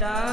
감사합니다.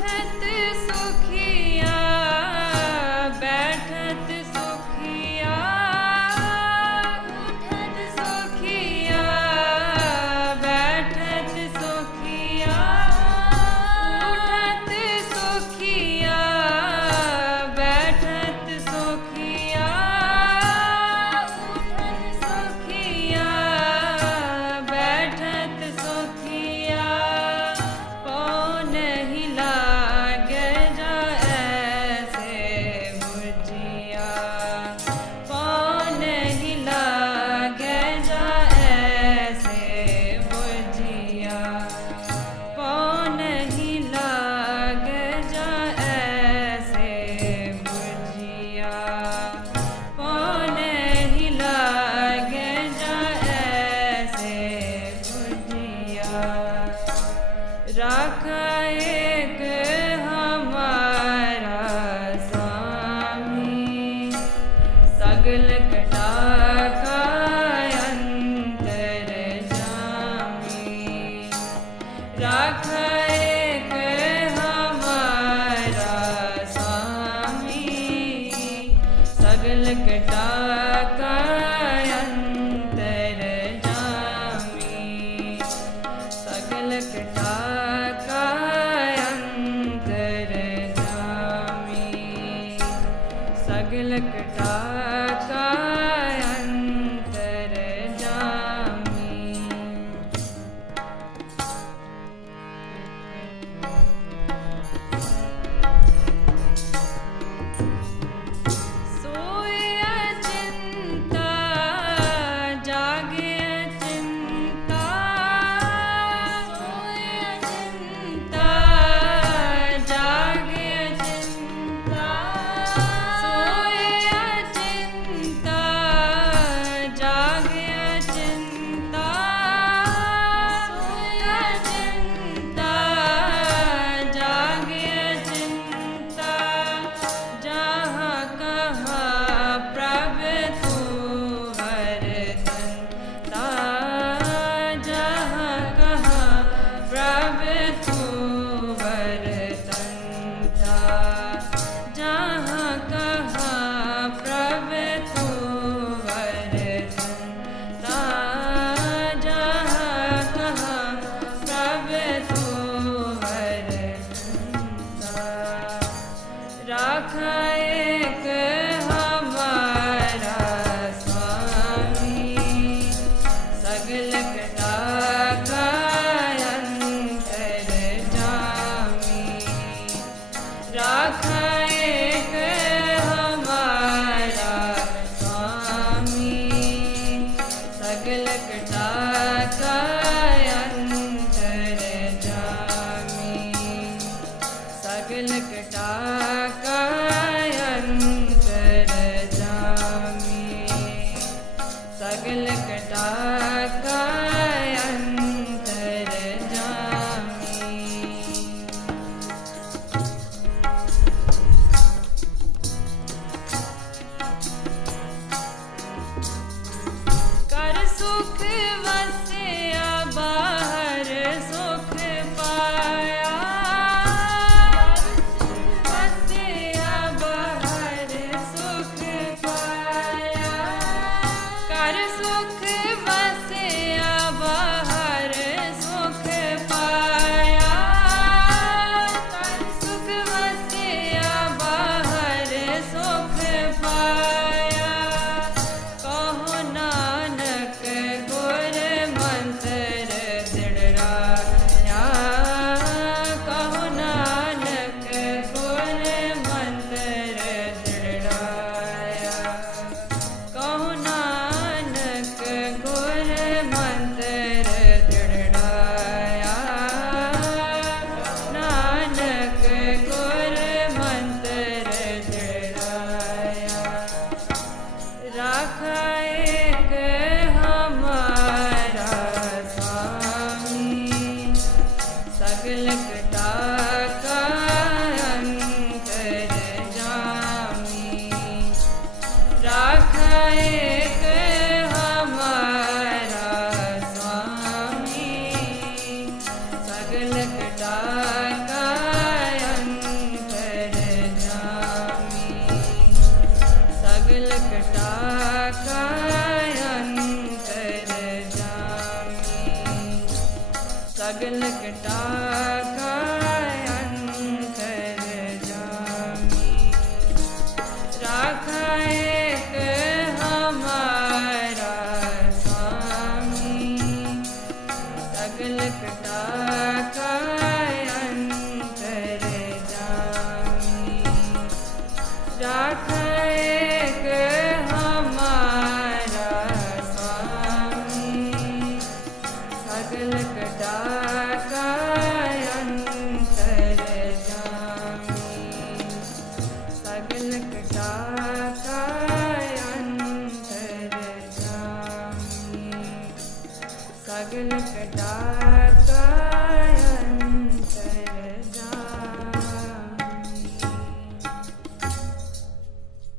Ten this सगल कटा